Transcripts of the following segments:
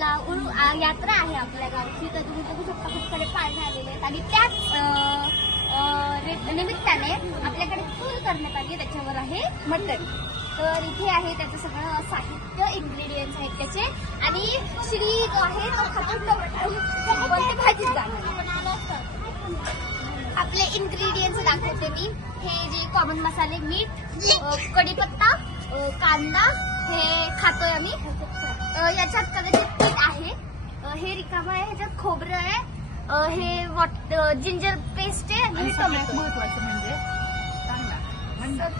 आपला यात्रा आहे आपल्या गावची, तर तुम्ही बघू शकता खूप सारे पाळणे आलेले आहेत आणि त्याच निमित्ताने आपल्याकडे चूल करण्यात आली, त्याच्यावर आहे मटण. तर इथे आहे त्याचं सगळं साहित्य, इन्ग्रेडियंट्स आहेत त्याचे. आणि श्री जो आहे तो कोणती भाजी जाणार. आपले इन्ग्रेडियंट्स दाखवते मी. हे जे कॉमन मसाले, मीठ, कढीपत्ता, कांदा, हे खातोय आम्ही. याच्यात कदाचित पीठ आहे, हे रिकामं आहे, ह्याच्यात खोबरं आहे, हे जिंजर पेस्ट आहे आणि टोमॅटो. महत्वाचं म्हणजे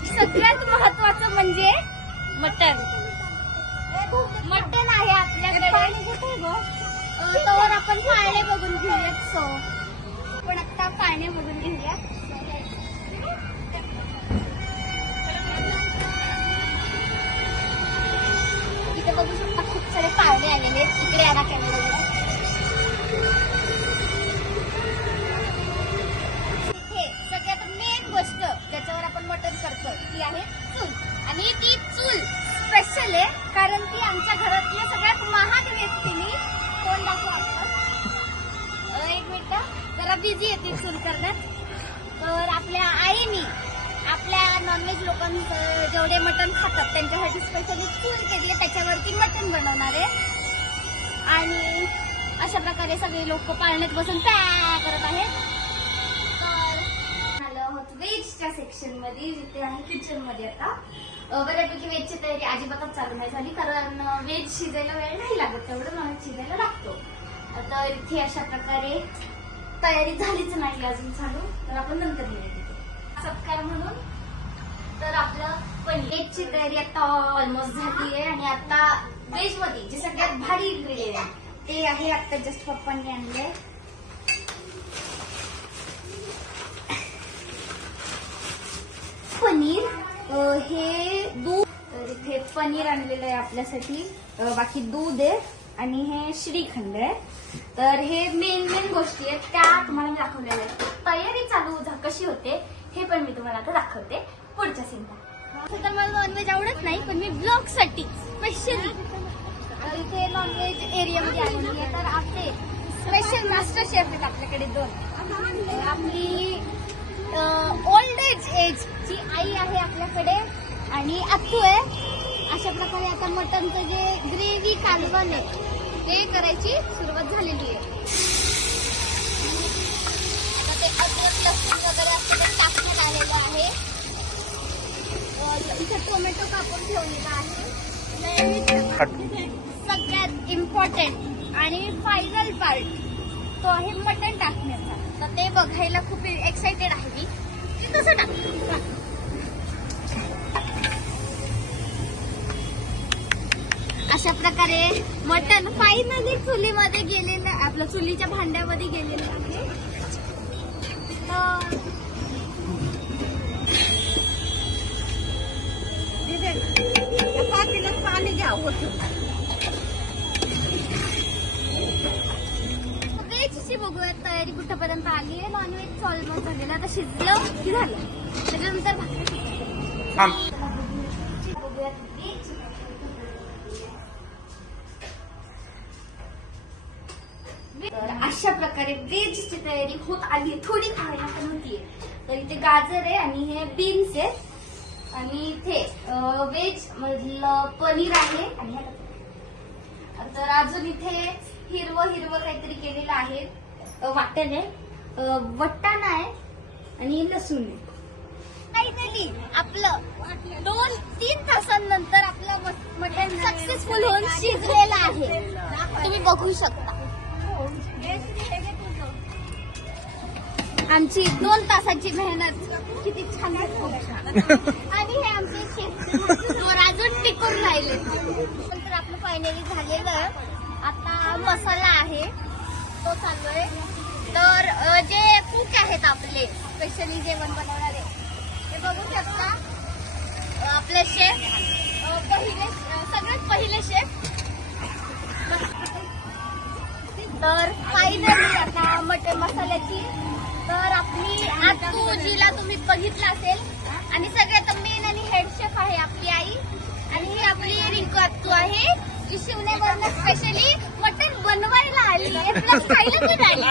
सगळ्यात महत्वाचं म्हणजे मटण. मटण आहे आपल्याकडे. तर आपण पाळणे बघून घेऊयात. सो आपण आता पाळणे बघून घेऊया. इथे बघू शकता खूप सारे पाळणे आलेले आहेत. इकडे आणा कॅमेरा. इथे सगळ्यात मेन गोष्ट ज्याच्यावर आपण मटण करतो ती आहे चूल. आणि ती चूल स्पेशल आहे कारण ती आमच्या घरातल्या सगळ्यात महान व्यक्तींनी कोण दाखवा. एक मिनिट, जरा बिझी आहे ती चूल करण्यात. तर आपल्या आईनी आपल्या नॉनव्हेज लोकांचं जेवढे मटण खातात त्यांच्यासाठी स्पेशली चूल केली आहे, त्याच्यावरती मटण बनवणार आहे. आणि अशा प्रकारे सगळे लोक पाळण्यात बसून तयार करत आहेत. तर आलो आहोत व्हेजच्या सेक्शन मध्ये, जिथे आहे किचन मध्ये. आता बऱ्यापैकी व्हेजची तयारी अजिबातच चालू नाही झाली कारण व्हेज शिजायला वेळ नाही लागत तेवढं नॉनव्हेज शिजायला लागतो. तर इथे अशा प्रकारे तयारी झालीच नाही अजून चालू, तर आपण नंतर येऊ सत्कार म्हणून. तर आपलं व्हेजची तयारी आता ऑलमोस्ट झाली आहे. आणि आता व्हेज मध्ये जे सगळ्यात भारी इन्ग्रेडियंट ते आहे आता जस्ट पप्पांनी आणले पनीर. हे दूध, तर इथे पनीर आणलेलं आहे आपल्यासाठी, बाकी दूध आहे आणि हे श्रीखंड आहे. तर हे मेन गोष्टी आहेत त्या तुम्हाला मी दाखवलेल्या आहेत. तयारी चालू कशी होते हे पण मी तुम्हाला आता दाखवते पुढच्या सीनला. तर मला नॉनव्हेज आवडत नाही पण मी ब्लॉग साठी स्पेशली इथे नॉनव्हेज एरियामध्ये आलेली आहे. तर आपले स्पेशल मास्टर शेफ आहेत आपल्याकडे दोन. आपली ओल्ड एज ची आई आहे आपल्याकडे आणि अत्तू आहे. अशा प्रकारे आता मटनचं जे ग्रेव्ही कालवण आहे ते करायची सुरुवात झालेली आहे. आता ते अद्रक लसूण वगैरे असं ते टाकण्यात आलेलं आहे. इथे टोमॅटो कापून ठेवलेला आहे. सगळ्यात इम्पॉर्टंट आणि फायनल पार्ट तो आहे मटण टाकण्याचा. तर ते बघायला खूप एक्साइटेड आहे मी. कसं टाकतो अशा प्रकारे मटण फायनली चुलीमध्ये गेलेलं, आपल्या चुलीच्या भांड्यामध्ये गेलेलं आहे. पाणी घ्यावं. व्हेजची बघूयात तयारी कुठपर्यंत आली आहे. नॉनव्हेज ऑलमोस्ट झालेलं, आता शिजलं की झालं. त्याच्यानंतर बघूयात व्हेज. तर अशा प्रकारे व्हेजची तयारी होत आली. थोडी खायला पण होतीये. तर इथे गाजर आहे आणि हे बीन्स आहेत आणि इथे व्हेज मधलं पनीर आहे. आणि तर अजून इथे हिरवं काहीतरी केलेलं आहे, वाटण आहे, वटाणा आहे आणि लसूण आहे. फायनली आपलं 2-3 तासांनंतर आपलं मटण सक्सेसफुल होऊन शिजलेलं आहे. तुम्ही बघू शकता आमची 2 तासाची मेहनत किती छान आहे. आणि हे आमचे शेफ अजून टिकून राहिले. नंतर आपलं फायनली झालेलं. आता मसाला आहे तो चालू आहे. तर जे कुक आहेत आपले स्पेशली जेवण बनवणारे ते बघू शकता आपले शेफ, सगळ्यात पहिले शेफ. तर फायनली आता मटण मसाल्याची तर आपली आत्तू जिला तुम्ही बघितलं असेल आणि सगळ्यात मेन आणि हेड शेफ आहे आपली आई. आणि ही आपली रिंकू आत्तू आहे जी शिवण्यावरून स्पेशली प्लस खायला पण आली.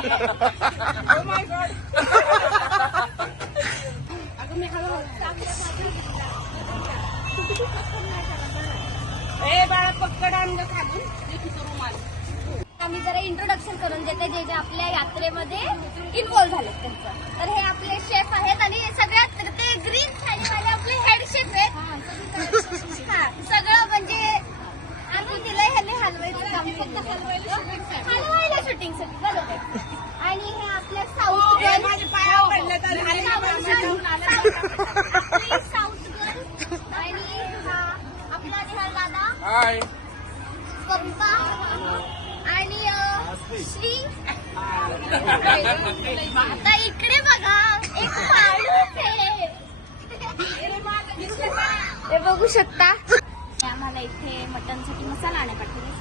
बाळा पक्कड आणलं खाली रुमाल. आम्ही जरा इंट्रोडक्शन करून देते जे जे आपल्या यात्रेमध्ये इन्व्हॉल्व झाले त्यांचं. तर हे आपले शेफ आहेत आणि सगळ्यात ते ग्रीन थालीवाले आपले हेड शेफ आहेत. हा सगळं म्हणजे आम्ही तिला ह्याने हलवायचं काम केलं. हलवायला शूटिंगसाठी बरोबर. आणि हे आपल्या साऊथ गर्ल साऊथ गर्ल आणि हा आपला निहाल दादा पप्पा आणि श्री. आता इकडे बघा एक माणूस आहे. हे बघू शकता. आम्हाला इथे मटनसाठी मसाला आणायला पाठवले.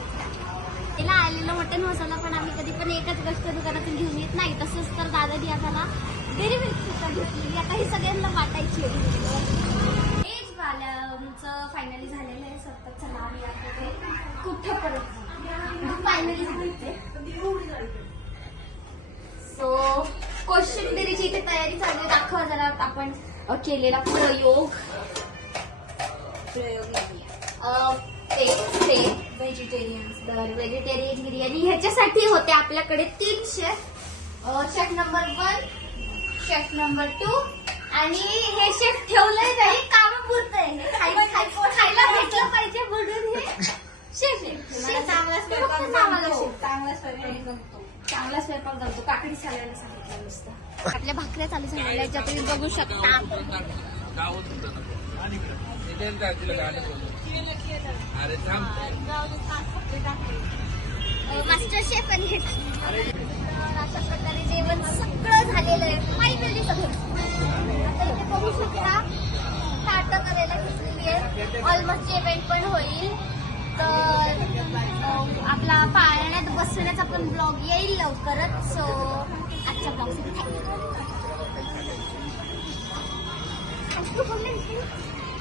तिला आलेला मटन मसाला पण आम्ही कधी पण एकच गोष्ट दुकानातून घेऊन येत नाही. तसंच तर दादानी आम्हाला डेअरी मिल्क सुद्धा घेतलेली. आता ही सगळ्यांना वाटायची आहे. एज वाल्यांचं फायनली झालेलं आहे. स्वतःचं नाव यात कुठं परत फायनली झाले. सो कोशिंबिरीची इथे तयारी चालू आहे. दाखवा जरा आपण केलेला प्रयोग. व्हेजिटेरियन बिर्याणी ह्याच्यासाठी होते आपल्याकडे 3 chef. Chef number 1, chef number 2 आणि हे शेफ ठेवलंय नाही कामापुरतं आहे. खायला भेटलं पाहिजे म्हणून हे शेफ आहे. चांगला स्वयंपाक जमतो. काकडी सालायला सांगितलं नुसतं. आपल्या भाकऱ्या चालू झालेल्या याच्यात तुम्ही बघू शकता. मास्टर शेफ आणि हे अशा प्रकारे जेवण सगळं झालेलं आहे. फायनली सगळं आता इथे बघू शकता. ताटं करायला घेतलेली आहे. ऑलमोस्ट जेवण पण होईल. तर आपला पाळण्यात बसण्याचा पण ब्लॉग येईल लवकरच. सो आजच्या ब्लॉग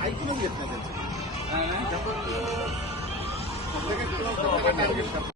ऐकूनच घेत नाही त्याचं